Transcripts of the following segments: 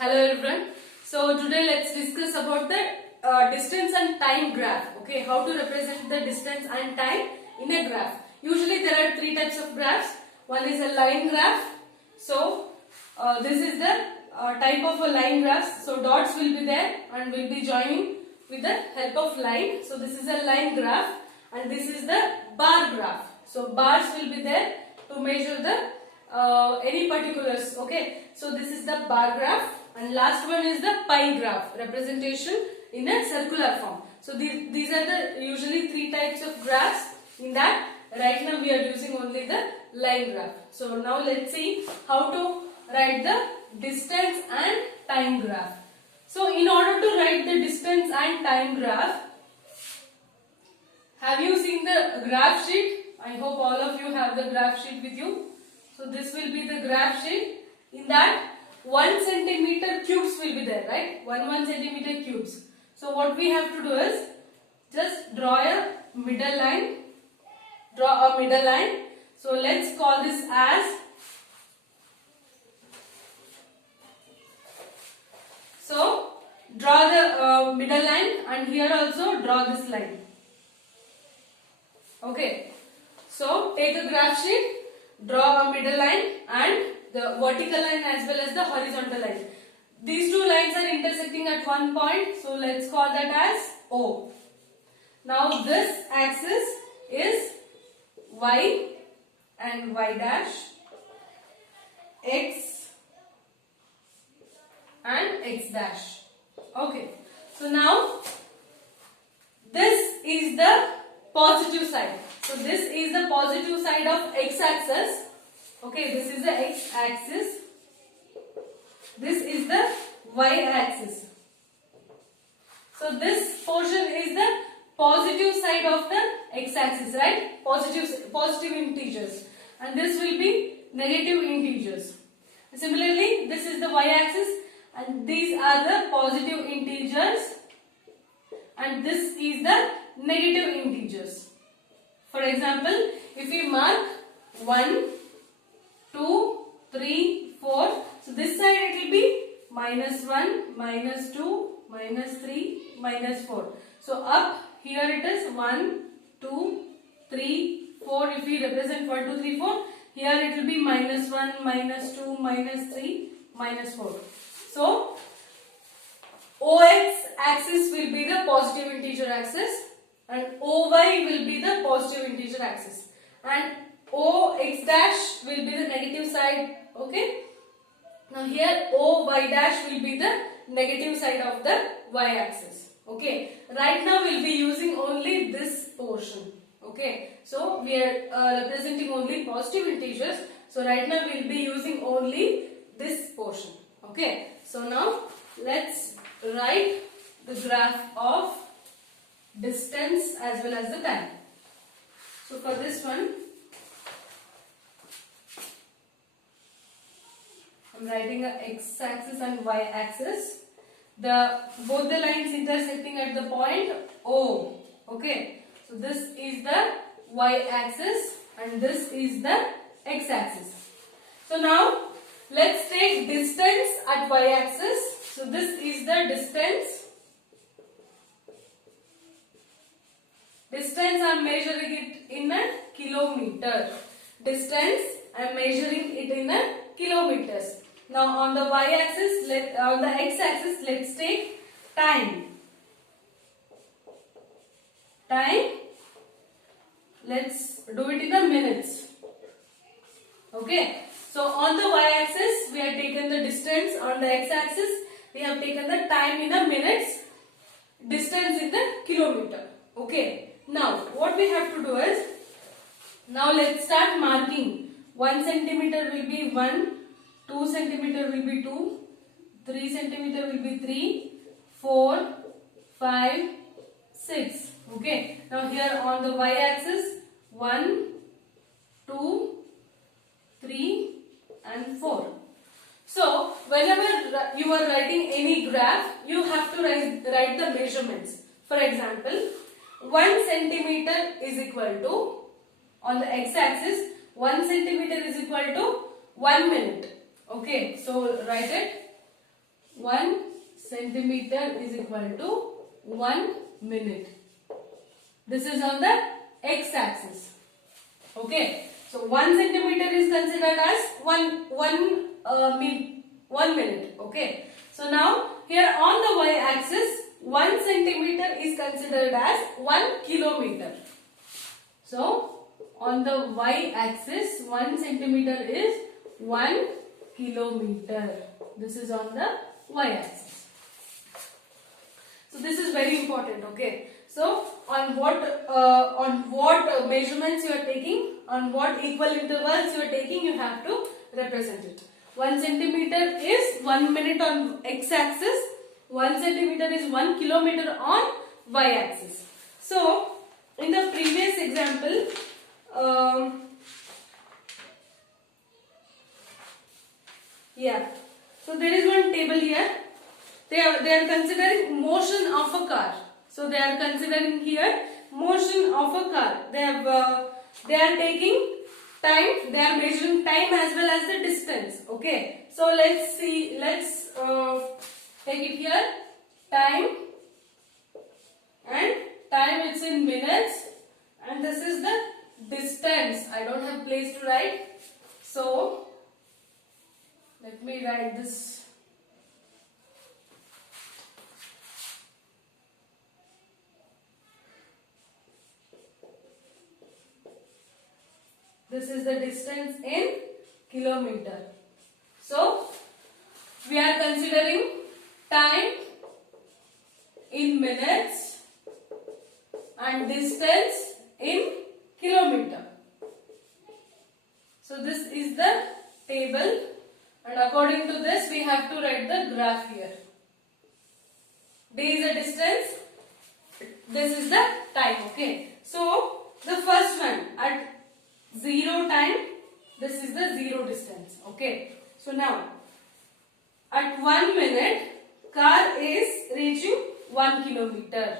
Hello everyone. So today let's discuss about the distance and time graph. Okay, how to represent the distance and time in a graph. Usually there are three types of graphs. One is a line graph. So this is the type of a line graph. So dots will be there and will be joining with the help of line. So this is a line graph and this is the bar graph. So bars will be there to measure the any particulars. Okay, so this is the bar graph. And last one is the pie graph, representation in a circular form. So these are the usually three types of graphs. In that, right now we are using only the line graph. So now let's see how to write the distance and time graph. So in order to write the distance and time graph, have you seen the graph sheet? I hope all of you have the graph sheet with you. So this will be the graph sheet. In that 1 centimeter cubes will be there, right? 1 centimeter cubes. So what we have to do is just draw a middle line. Draw a middle line. So let's call this as. So draw the middle line and here also draw this line. Okay. So take a graph sheet, draw a middle line and the vertical line as well as the horizontal line. These two lines are intersecting at one point. So let's call that as O. Now this axis is Y and Y dash, X and X dash. Okay. So now this is the positive side. So this is the positive side of X axis. Okay, this is the X axis. This is the Y axis. So this portion is the positive side of the X axis, right? Positive integers. And this will be negative integers. Similarly, this is the Y axis and these are the positive integers and this is the negative integers. For example, if we mark 1, 2, 3, 4. So this side it will be -1, -2, -3, -4. So up here it is 1, 2, 3, 4. If we represent 1, 2, 3, 4, here it will be -1, -2, -3, -4. So OX axis will be the positive integer axis and OY will be the positive integer axis and OX dash will be the negative side. Okay. Now here OY dash will be the negative side of the Y axis. Okay. Right now we will be using only this portion. Okay. So we are representing only positive integers. So right now we will be using only this portion. Okay. So now let's write the graph of distance as well as the time. So for this one, I'm writing a x-axis and y-axis. Both the lines intersecting at the point O. Okay. So this is the y-axis and this is the x-axis. So now let's take distance at y-axis. So this is the distance. Distance I am measuring it in a kilometer. Distance I am measuring it in a kilometers. Now on the y-axis, on the x-axis, let's take time. Time. Let's do it in a minutes. Okay. So on the y-axis, we have taken the distance. On the x-axis, we have taken the time in a minutes. Distance in the kilometer. Okay. Now what we have to do is, now let's start marking. 1 centimeter will be 1. 2 centimeter will be 2, 3 centimeter will be 3, 4, 5, 6. Okay. Now here on the y-axis, 1, 2, 3 and 4. So whenever you are writing any graph, you have to write the measurements. For example, 1 centimeter is equal to, on the x-axis, 1 centimeter is equal to 1 minute. Okay, so write it. 1 centimeter is equal to 1 minute. This is on the x-axis. Okay. So 1 centimeter is considered as 1 minute. Okay. So now here on the y-axis, 1 centimeter is considered as 1 kilometer. So on the y-axis, 1 centimeter is 1 kilometer. This is on the y-axis. So this is very important. Okay. So on what measurements you are taking, on what equal intervals you are taking, you have to represent it. 1 centimeter is 1 minute on x-axis. 1 centimeter is 1 kilometer on y-axis. So in the previous example, so there is one table here. They are considering motion of a car. So they are considering here motion of a car. They are taking time. They are measuring time as well as the distance. Okay. So let's see. Let's take it here. Time, and time it's in minutes, and this is the distance. I don't have place to write, so let me write this. This is the distance in kilometer. So we are considering time in minutes and distance in kilometer. So this is the table, and according to this we have to write the graph here. D is the distance, this is the time. Okay. So the first one at 0 time, this is the 0 distance. Okay. So now at 1 minute, car is reaching 1 kilometer.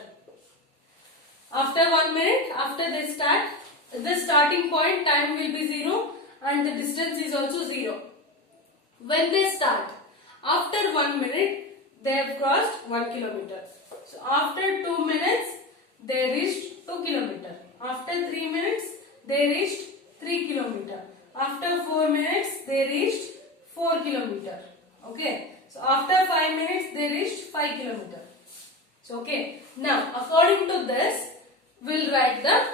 After 1 minute, after they start, the starting point time will be 0 and the distance is also 0. When they start, after 1 minute, they have crossed 1 kilometer. So after 2 minutes, they reached 2 kilometer. After 3 minutes, they reached 3 kilometer. After 4 minutes, they reached 4 kilometer. Okay. So after 5 minutes, they reached 5 kilometer. So okay. Now according to this, we'll write the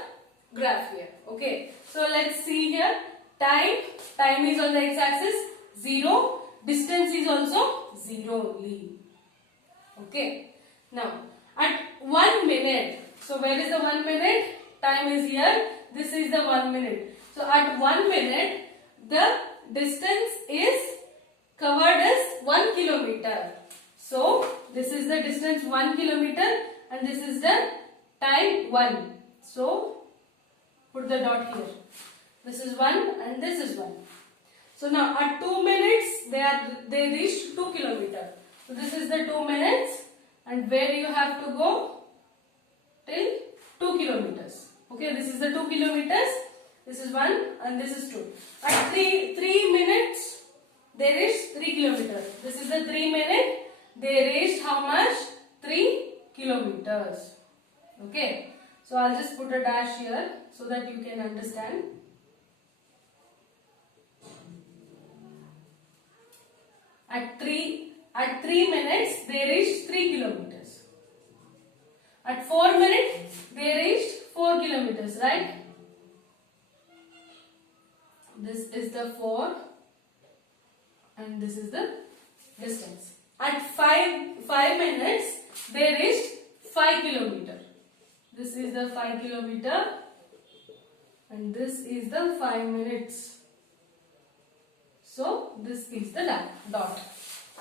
graph here. Okay. So let's see here. Time is on the x-axis, 0. Distance is also 0 only. Okay. Now at 1 minute. So where is the 1 minute? Time is here. This is the 1 minute. So at 1 minute, the distance is covered as 1 kilometer. So this is the distance 1 kilometer and this is the time 1. So put the dot here. This is 1 and this is 1. So now at 2 minutes, they reached 2 kilometer. So this is the 2 minutes, and where you have to go till 2 kilometers. Okay, this is the 2 kilometers. This is 1 and this is 2. At 3 minutes, they reached 3 kilometers. This is the 3 minute. They reached how much? 3 kilometers. Okay. So I'll just put a dash here so that you can understand. At 3 minutes, they reached 3 kilometers. At 4 minutes, they reached 4 kilometers, right? This is the 4 and this is the distance. At 5 minutes, they reached 5 kilometers. This is the 5 kilometer and this is the 5 minutes. So this is the dot.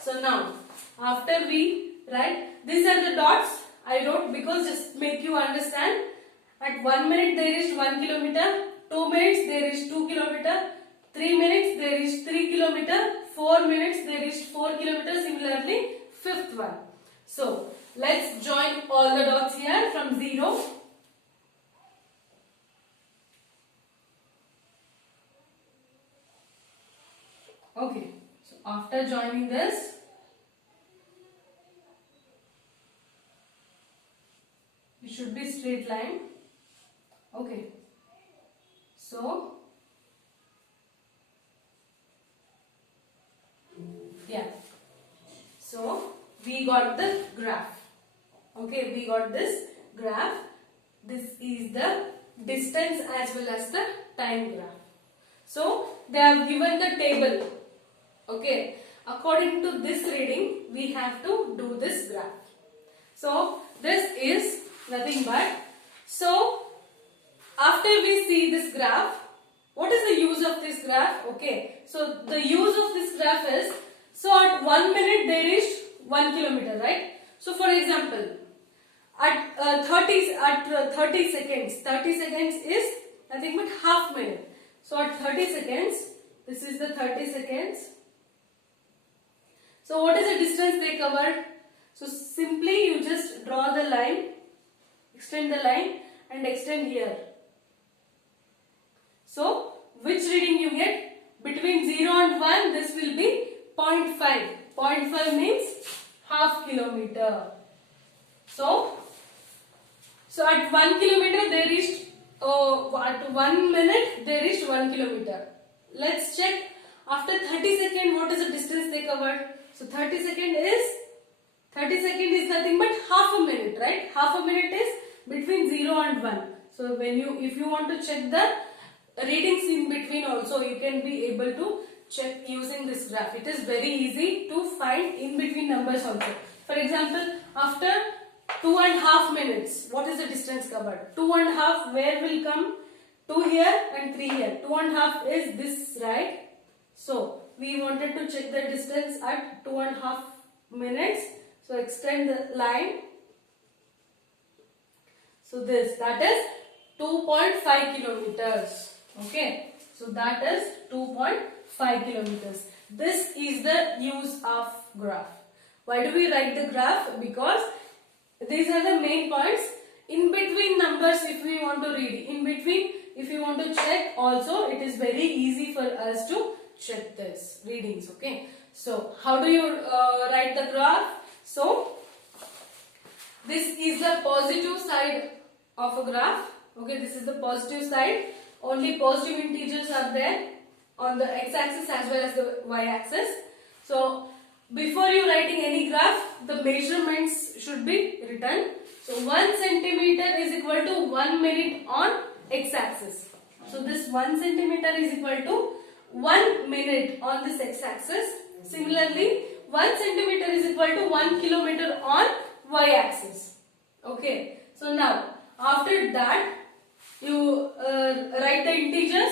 So now after we write, these are the dots I wrote because just make you understand. At 1 minute they reached 1 kilometer, 2 minutes they reached 2 kilometer, 3 minutes they reached 3 kilometer, 4 minutes they reached 4 kilometers. Similarly, fifth one. So let's join all the dots here from 0. Okay, so after joining this, straight line. Okay, so yeah, so we got the graph. Okay, we got this graph. This is the distance as well as the time graph. So they have given the table. Okay, according to this reading, we have to do this graph. So this is nothing but, so after we see this graph, what is the use of this graph? Okay, so the use of this graph is, so at 1 minute they reached 1 kilometer, right? So for example, at 30 seconds, 30 seconds is nothing but half minute. So at 30 seconds, this is the 30 seconds. So what is the distance they covered? So simply you just draw the line, extend the line and extend here. So which reading you get? Between 0 and 1, this will be 0.5. 0.5 means half kilometer. So at 1 kilometer they reached, at 1 minute they reached 1 kilometer. Let's check after 30 seconds what is the distance they covered. So 30 seconds is nothing but half a minute, right? Half a minute is between 0 and 1. So if you want to check the readings in between also, you can be able to check using this graph. It is very easy to find in between numbers also. For example, after 2.5 minutes, what is the distance covered? 2.5, where will come? 2 here and 3 here. 2.5 is this, right? So we wanted to check the distance at 2.5 minutes. So extend the line. So that is 2.5 kilometers. Okay, so that is 2.5 kilometers. This is the use of graph. Why do we write the graph? Because these are the main points. In between numbers, if we want to read, in between, if you want to check also, it is very easy for us to check this readings. Okay, so how do you write the graph? So this is the positive side of a graph. Okay, this is the positive side. Only positive integers are there on the x-axis as well as the y-axis. So before you writing any graph, the measurements should be written. So 1 centimeter is equal to 1 minute on x-axis. So this 1 centimeter is equal to 1 minute on this x-axis. Similarly, 1 centimeter is equal to 1 kilometer on y-axis. Okay. So now after that, you write the integers,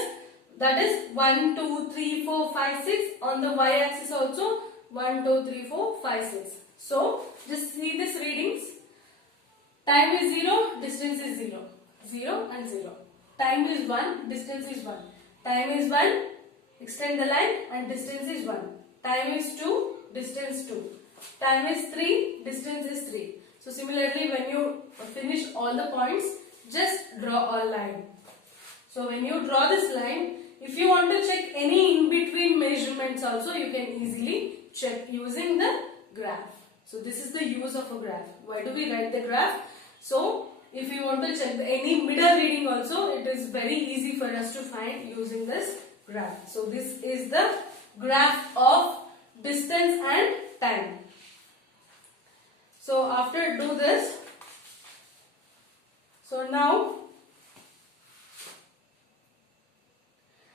that is 1, 2, 3, 4, 5, 6. On the y-axis also 1, 2, 3, 4, 5, 6. So just see these readings. Time is 0, distance is 0. 0 and 0. Time is 1, distance is 1. Time is 1, extend the line and distance is 1. Time is 2, distance 2. Time is 3, distance is 3. So similarly, when you finish all the points, just draw a line. So when you draw this line, if you want to check any in between measurements also, you can easily check using the graph. So this is the use of a graph. Why do we write the graph? So if you want to check any middle reading also, it is very easy for us to find using this graph. So this is the graph of distance and time. So after do this, so now,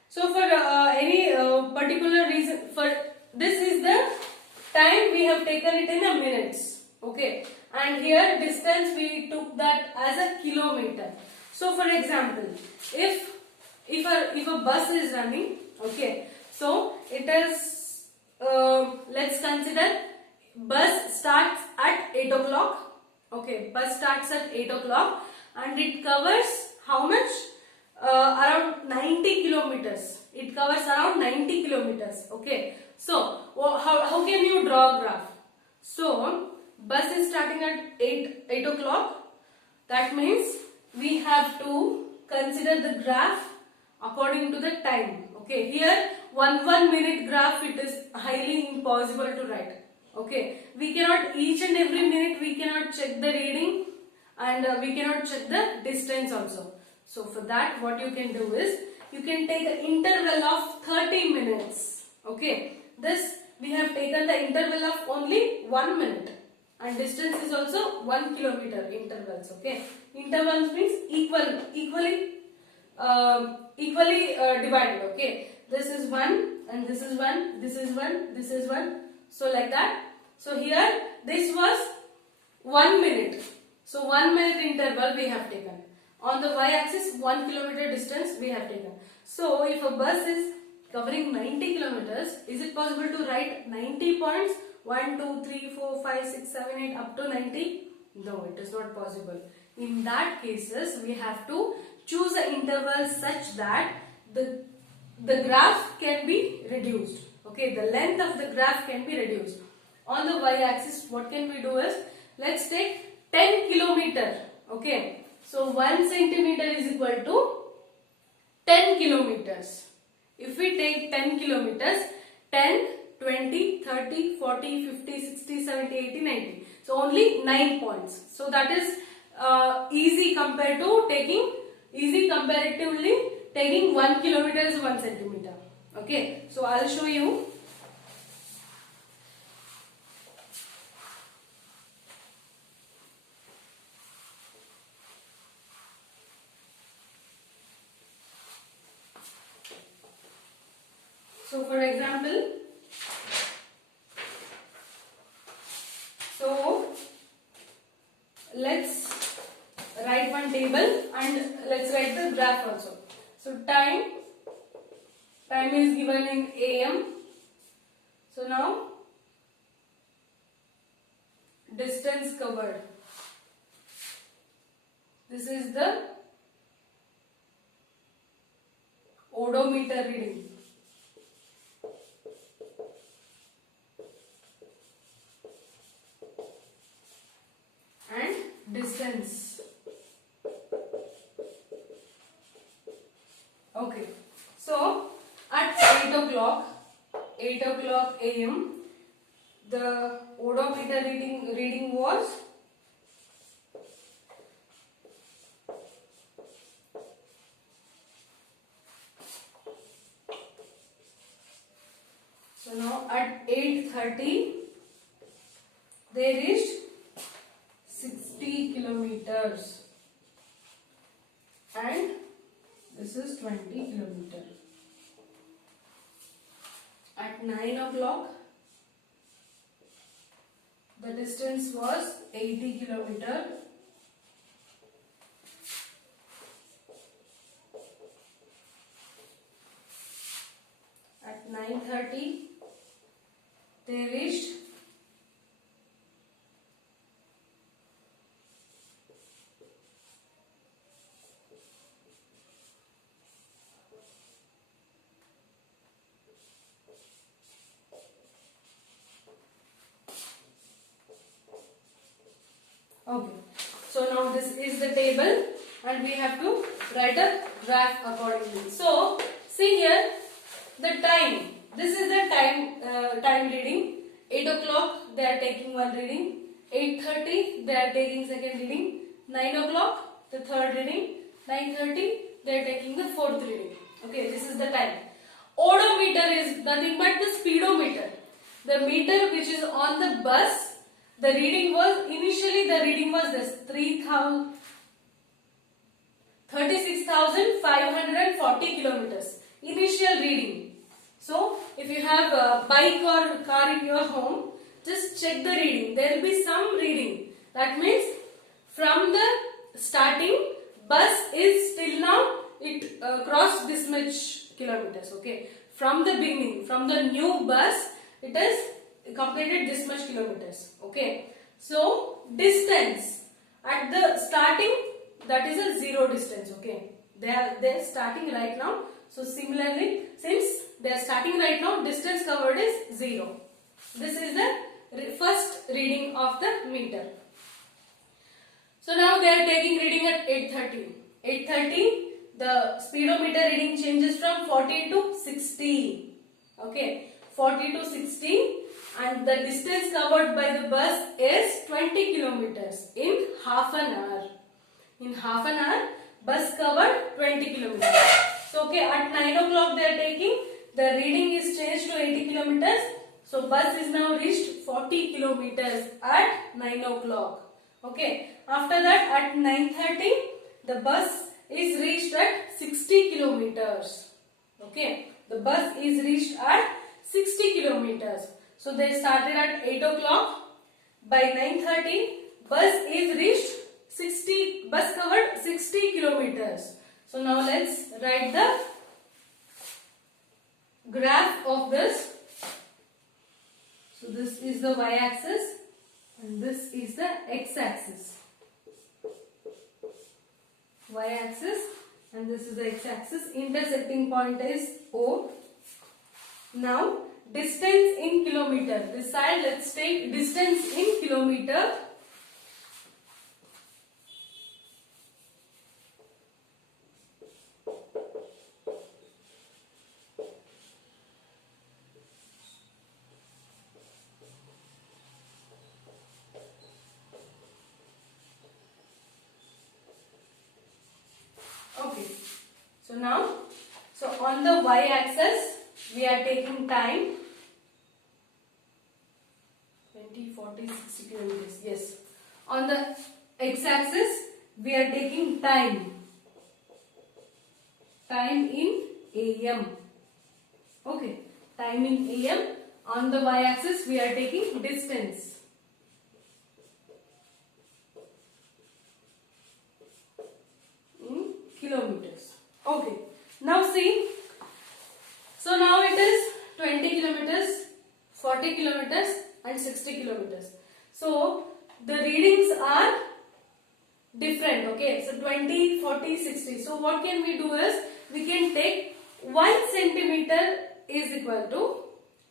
so for any particular reason, for this is the time we have taken it in a minutes. Okay, and here distance we took that as a kilometer. So for example, if a bus is running, okay, so it is let's consider bus starts at 8 o'clock. Okay, bus starts at 8 o'clock and it covers how much? Around 90 kilometers. It covers around 90 kilometers. Okay, so how can you draw a graph? So bus is starting at 8 o'clock. That means we have to consider the graph according to the time. Okay, here 1 minute graph, it is highly impossible to write. Okay, we cannot each and every minute we cannot check the reading and we cannot check the distance also. So for that, what you can do is, you can take an interval of 30 minutes. Okay, this we have taken the interval of only 1 minute, and distance is also 1 kilometer intervals. Okay, intervals means equally divided. Okay, this is 1 and this is 1, this is 1, this is 1, so like that. So here this was 1 minute, so 1 minute interval we have taken. On the y-axis 1 kilometer distance we have taken. So if a bus is covering 90 kilometers, is it possible to write 90 points? 1, 2, 3, 4, 5, 6, 7, 8 up to 90? No, it is not possible. In that cases, we have to choose an interval such that the graph can be reduced. Okay, the length of the graph can be reduced. On the y-axis, what can we do is, let's take 10 kilometer. Okay, so 1 centimeter is equal to 10 kilometers. If we take 10 kilometers, 10, 20, 30, 40, 50, 60, 70, 80, 90. So only 9 points. So that is easy comparatively taking 1 kilometer is 1 centimeter. Okay, so I'll show you. So for example, let's write one table and let's write the graph also. So time is given in AM. So now distance covered. This is the odometer reading. And distance. Okay, so at 8 o'clock AM, the odometer reading was 8:30 they reached 60 kilometers and this is 20 kilometers. At 9 o'clock the distance was 80 kilometers. At 9:30 they reached 'Okay. So now this is the table and we have to write a graph accordingly. So see here the time. This is the time reading. 8 o'clock they are taking one reading. 8:30 they are taking second reading. 9 o'clock the third reading. 9:30 they are taking the fourth reading. Okay, this is the time. Odometer is nothing but the speedometer. The meter which is on the bus. The reading was this 36,540 kilometers. Initial reading. So if you have a bike or car in your home, just check the reading. There will be some reading. That means from the starting bus is till now it crossed this much kilometers. Okay. From the beginning, from the new bus, it has completed this much kilometers. Okay, so distance at the starting, that is a zero distance. Okay, they are starting right now. So similarly, since they are starting right now, distance covered is 0. This is the first reading of the meter. So now they are taking reading at 8:30. 8:30 the speedometer reading changes from 40 to 60. Okay, 40 to 60. and the distance covered by the bus is 20 kilometers in half an hour. In half an hour, bus covered 20 kilometers. So okay, at 9 o'clock they are taking, the reading is changed to 80 kilometers. So bus is now reached 40 kilometers at 9 o'clock. Okay, after that at 9:30 the bus is reached at 60 kilometers. Okay, the bus is reached at 60 kilometers. So they started at 8 o'clock. By 9:30 bus is reached 60, bus covered 60 kilometers. So now let's write the graph of this. So this is the y-axis and this is the x-axis. Y-axis and this is the x-axis. Intersecting point is O. Now distance in kilometer. This side let's take distance in kilometer. Okay, so now, so on the y-axis we are taking time, 20, 40, 60 kilometers, yes. On the x-axis we are taking time in AM, okay, time in AM. On the y-axis we are taking distance. Kilometers. Okay. Now see. So now it is 20 kilometers, 40 kilometers and 60 kilometers. So the readings are different. Okay. So 20, 40, 60. So what can we do is we can take 1 centimeter is equal to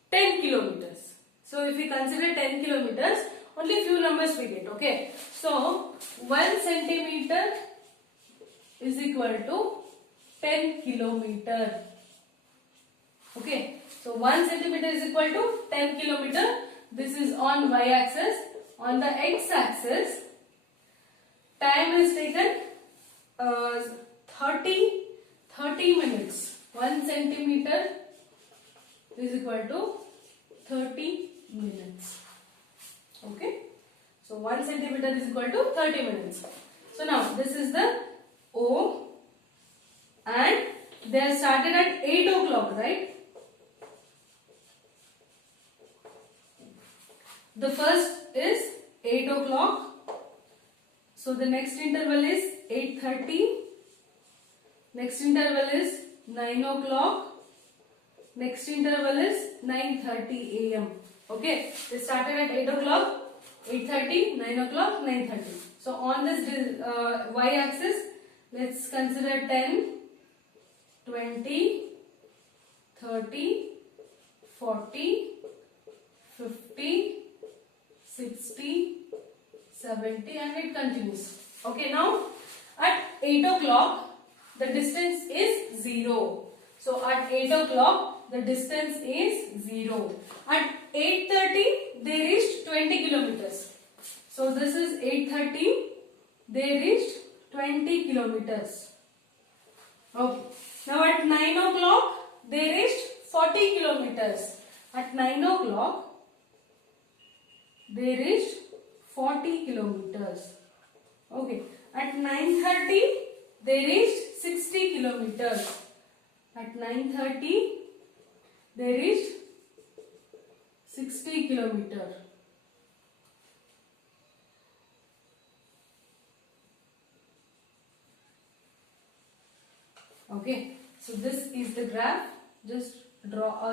10 kilometers. So if we consider 10 kilometers, only few numbers we get. Okay. So 1 centimeter is equal to 10 kilometer. Okay, so 1 centimeter is equal to 10 kilometer. This is on y-axis. On the x-axis, time is taken 30 minutes. 1 centimeter is equal to 30 minutes. Okay, so 1 centimeter is equal to 30 minutes. So now this is the O and they are started at 8 o'clock, right? The first is 8 o'clock. So the next interval is 8:30. Next interval is 9 o'clock. Next interval is 9:30 AM. Okay, they started at 8 o'clock, 8:30, 9 o'clock, 9:30. So on this y-axis, let's consider 10, 20, 30, 40, 50, 60, 70 and it continues. Okay, now at 8 o'clock the distance is 0. So at 8 o'clock the distance is 0. At 8:30 they reached 20 kilometers. So this is 8:30, they reached 20 kilometers. Okay. Now at 9 o'clock they reached 40 kilometers. At 9 o'clock they reached 40 kilometers. Okay. At 9:30 they reached 60 kilometers. At 9:30 they reached 60 kilometers. Okay, so this is the graph. Just draw a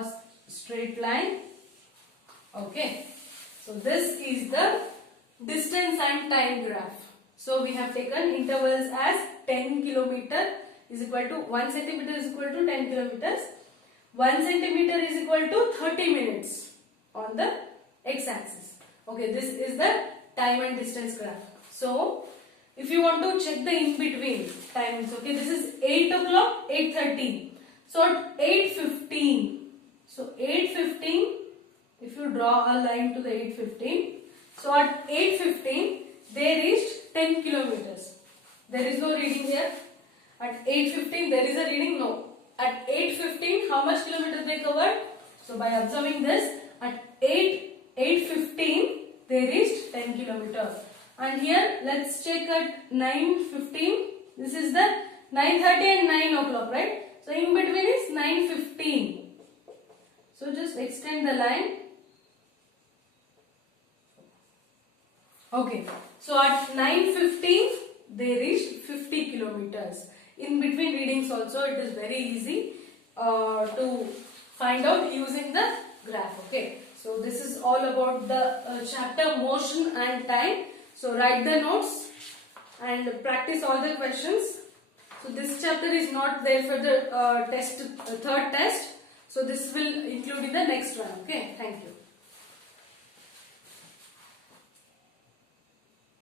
straight line. Okay, so this is the distance and time graph. So we have taken intervals as 10 kilometer is equal to 1 centimeter is equal to 10 kilometers. 1 centimeter is equal to 30 minutes on the x-axis. Okay, this is the time and distance graph. So if you want to check the in-between times, okay, this is 8 o'clock, 8:30. So at 8:15, so 8:15 if you draw a line to the 8:15, so at 8:15 they reached 10 kilometers. There is no reading here. At 8:15 there is a reading? No. At 8:15 how much kilometers they covered? So by observing this, at 8:15 they reached 10 kilometers. And here let's check at 9:15. This is the 9:30 and 9 o'clock, right? So in between is 9:15. So just extend the line. Okay. So at 9:15 they reached 50 kilometers. In between readings also it is very easy to find out using the graph. Okay. So this is all about the chapter motion and time. So write the notes and practice all the questions. So this chapter is not there for the third test. So this will include in the next one. Okay. Thank you.